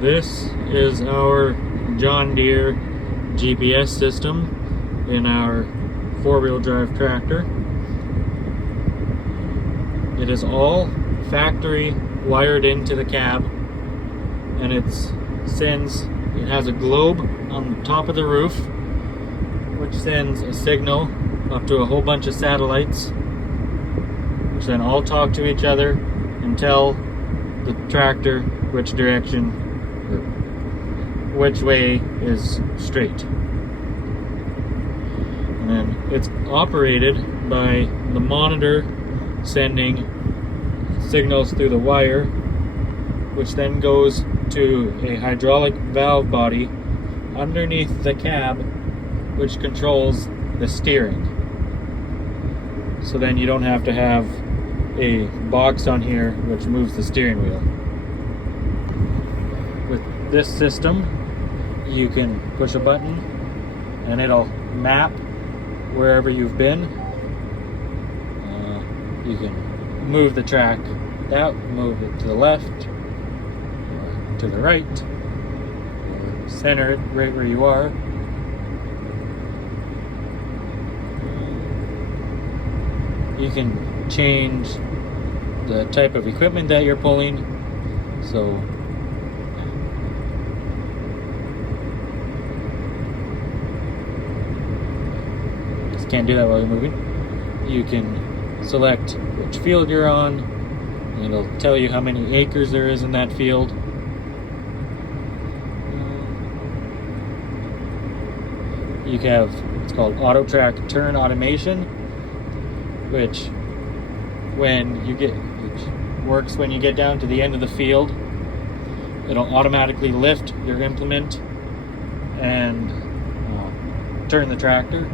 This is our John Deere GPS system in our four-wheel drive tractor. It is all factory wired into the cab, and it has a globe on the top of the roof which sends a signal up to a whole bunch of satellites, which then all talk to each other and tell the tractor which direction or which way is straight. And then it's operated by the monitor sending signals through the wire, which then goes to a hydraulic valve body underneath the cab, which controls the steering. So then you don't have to have a box on here which moves the steering wheel. With this system, you can push a button and it'll map wherever you've been. You can move the track out, move it to the left, or to the right, or center it right where you are. You can change the type of equipment that you're pulling. So just can't do that while you're moving. You can select which field you're on, and it'll tell you how many acres there is in that field. You have what's called AutoTrack turn automation, which works when you get down to the end of the field. It'll automatically lift your implement and turn the tractor,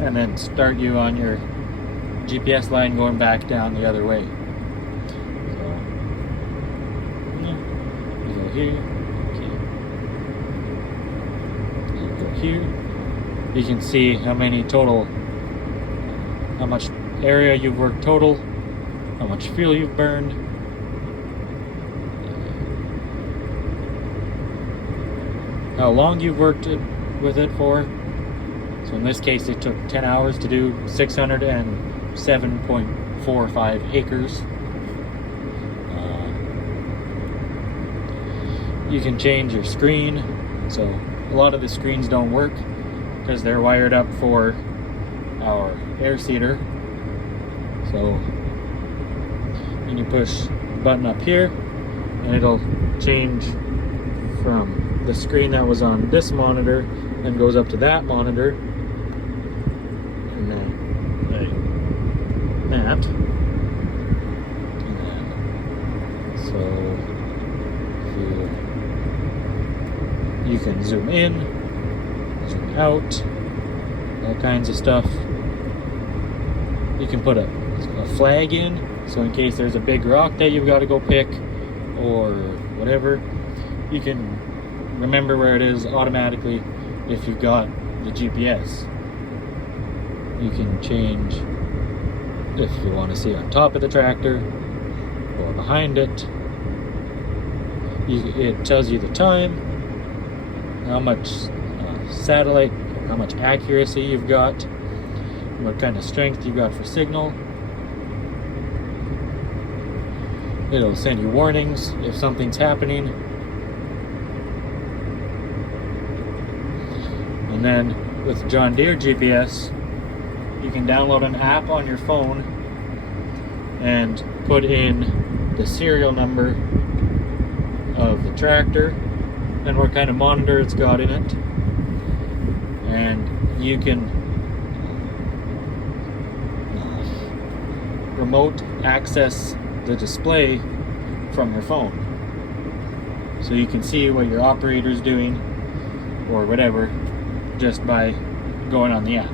and then start you on your GPS line going back down the other way. So, you go here, okay. You go here. You can see how much area you've worked total, how much fuel you've burned, how long you've worked with it for. So in this case, it took 10 hours to do 607.45 acres. You can change your screen. So a lot of the screens don't work because they're wired up for our air seeder. So when you push the button up here, and it'll change from the screen that was on this monitor and goes up to that monitor, and then like that. And then, so you can zoom in, zoom out, all kinds of stuff. You can put a flag in, so in case there's a big rock that you've got to go pick or whatever, you can remember where it is automatically if you've got the GPS. You can change if you want to see on top of the tractor or behind it. It tells you the time, how much satellite, how much accuracy you've got, what kind of strength you got for signal. It'll send you warnings if something's happening. And then with John Deere GPS, you can download an app on your phone and put in the serial number of the tractor and what kind of monitor it's got in it. And you can remote access the display from your phone, so you can see what your operator's doing or whatever just by going on the app.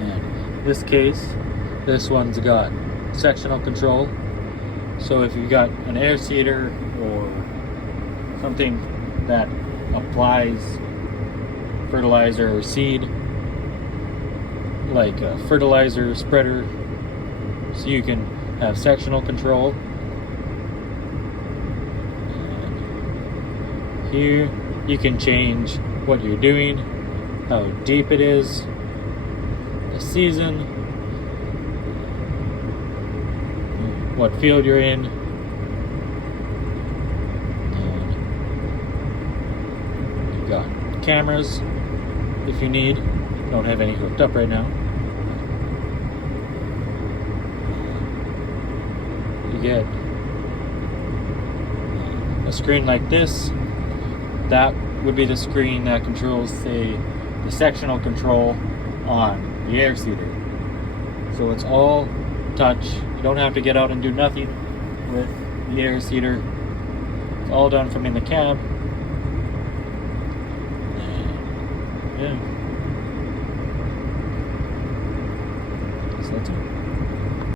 And in this case, this one's got sectional control, so if you've got an air seeder or something that applies fertilizer or seed, like a fertilizer spreader, so you can have sectional control. Here you can change what you're doing, how deep it is, the season, what field you're in, and you've got cameras if you need. Don't have any hooked up right now. You get a screen like this. That would be the screen that controls, say, the sectional control on the air seeder. So it's all touch. You don't have to get out and do nothing with the air seeder. It's all done from in the cab. And, yeah.